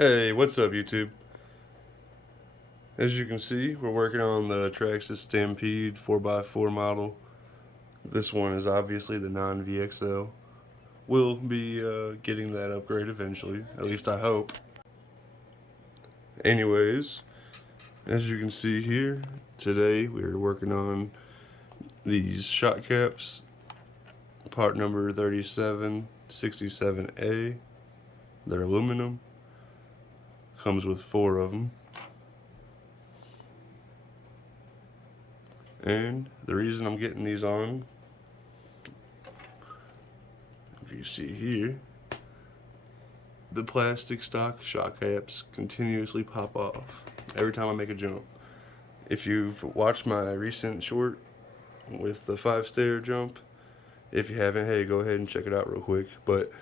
Hey, what's up YouTube? As you can see, we're working on the traxxas Stampede 4x4 model. This one is obviously the non-VXL. We'll be getting that upgrade eventually, at least I hope. Anyways, as you can see here, today we're working on these shock caps, part number 3767A. They're aluminum, comes with 4 of them. And the reason I'm getting these on, if you see here, the plastic stock shock caps continuously pop off every time I make a jump. If you've watched my recent short with the 5-stair jump, if you haven't, hey, go ahead and check it out real quick. But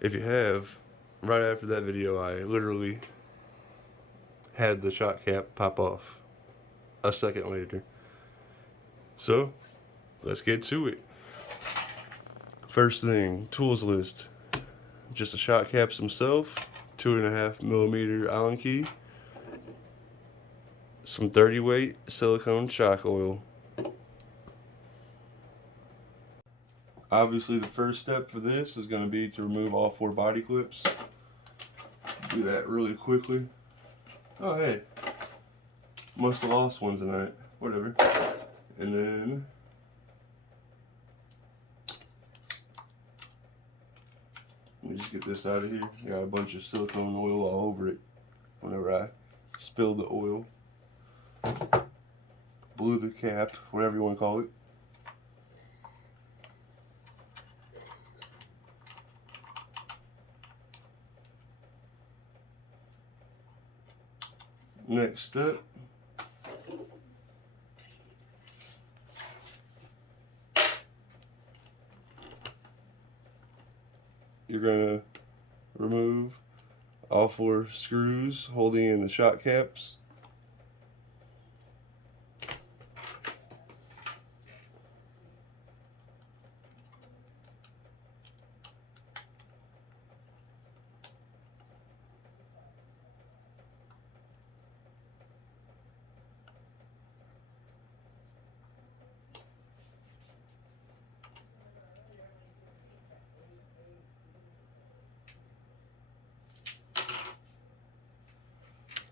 if you have, right after that video, I literally had the shock cap pop off a second later. So, let's get to it. First thing, tools list. Just the shock caps themselves, 2.5mm Allen key, some 30 weight silicone shock oil. Obviously the first step for this is going to be to remove all 4 body clips. Do that really quickly. Oh hey, must have lost one tonight, whatever. And then let me just get this out of here. Got a bunch of silicone oil all over it whenever I spilled the oil. Blew the cap, whatever you want to call it. Next step, you're going to remove all 4 screws holding in the shock caps.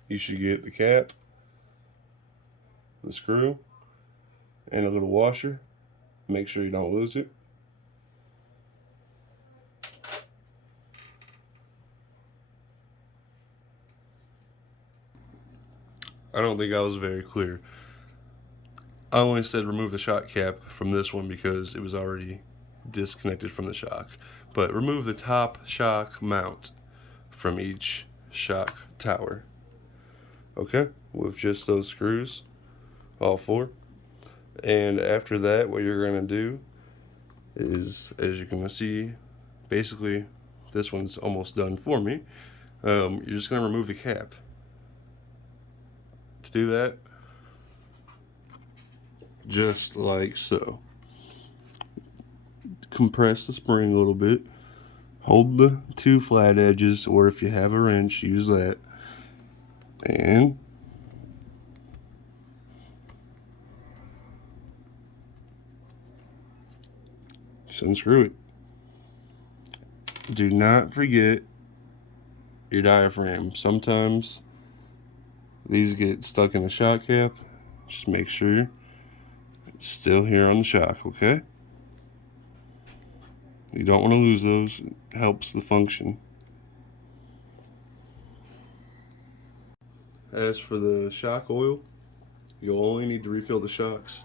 You should get the cap, the screw, and a little washer. Make sure you don't lose it. I don't think I was very clear. I only said remove the shock cap from this one because it was already disconnected from the shock. But remove the top shock mount from each shock tower. Okay, with just those screws, all 4. And after that, what you're going to do is, as you can see, basically this one's almost done for me. You're just going to remove the cap. To do that, just like so. Compress the spring a little bit. Hold the 2 flat edges, or if you have a wrench, use that. And just unscrew it. Do not forget your diaphragm. Sometimes these get stuck in the shock cap. Just make sure it's still here on the shock, okay? You don't want to lose those. It helps the function. As for the shock oil, you'll only need to refill the shocks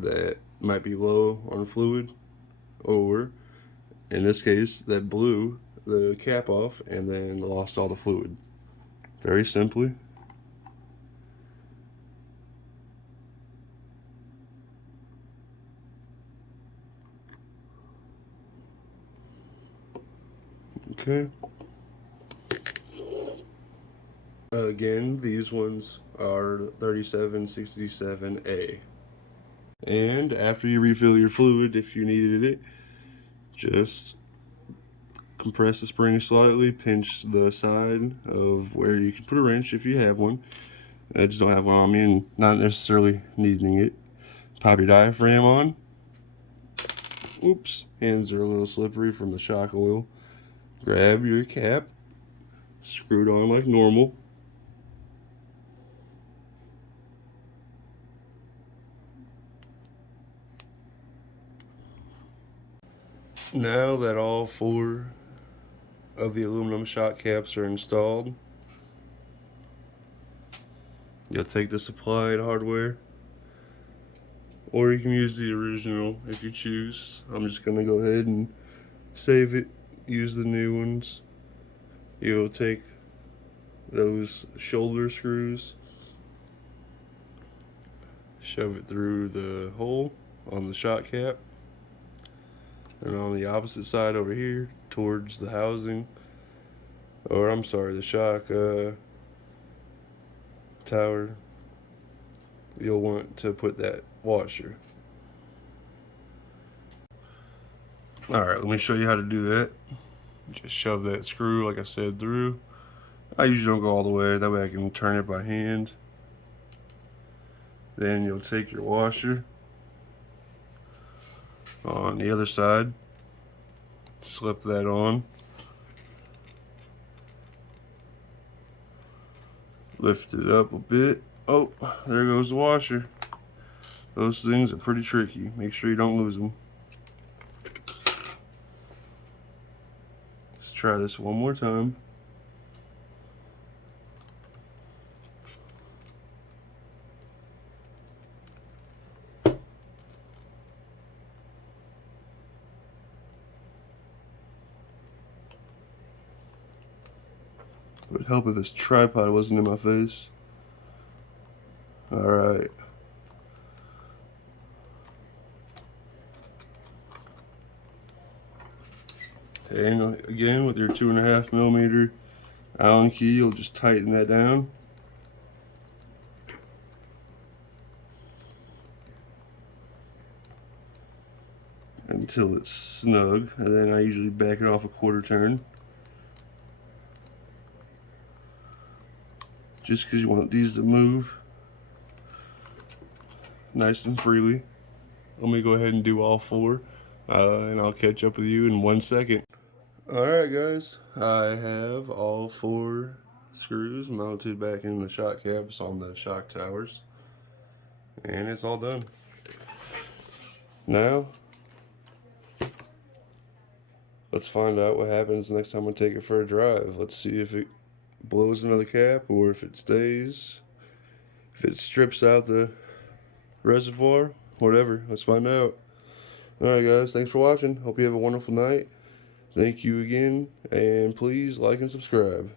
that might be low on fluid, or in this case, that blew the cap off and then lost all the fluid. Very simply. Okay. Again, these ones are 3767A. And after you refill your fluid, if you needed it, just compress the spring slightly, pinch the side of where you can put a wrench if you have one. I just don't have one on me and not necessarily needing it. Pop your diaphragm on. Oops, hands are a little slippery from the shock oil. Grab your cap, screw it on like normal. Now that all 4 of the aluminum shock caps are installed, you'll take the supplied hardware, or you can use the original if you choose. I'm just gonna go ahead and save it, use the new ones. You'll take those shoulder screws, shove it through the hole on the shock cap, and on the opposite side over here towards the housing, or I'm sorry, the shock tower, you'll want to put that washer. Alright, let me show you how to do that. Just shove that screw, like I said, through. I usually don't go all the way, that way I can turn it by hand. Then you'll take your washer on the other side, slip that on, lift it up a bit. Oh, there goes the washer. Those things are pretty tricky. Make sure you don't lose them. Let's try this one more time. It would help if this tripod wasn't in my face. Alright. And again, with your 2.5mm Allen key, you'll just tighten that down. Until it's snug, and then I usually back it off a 1/4 turn. Just because you want these to move nice and freely. Let me go ahead and do all 4, and I'll catch up with you in 1 second. Alright guys, I have all 4 screws mounted back in the shock caps on the shock towers, and it's all done. Now, let's find out what happens next time I take it for a drive. Let's see if it blows another cap or if it stays, if it strips out the reservoir, whatever. Let's find out. Alright guys, thanks for watching. Hope you have a wonderful night. Thank you again, and please like and subscribe.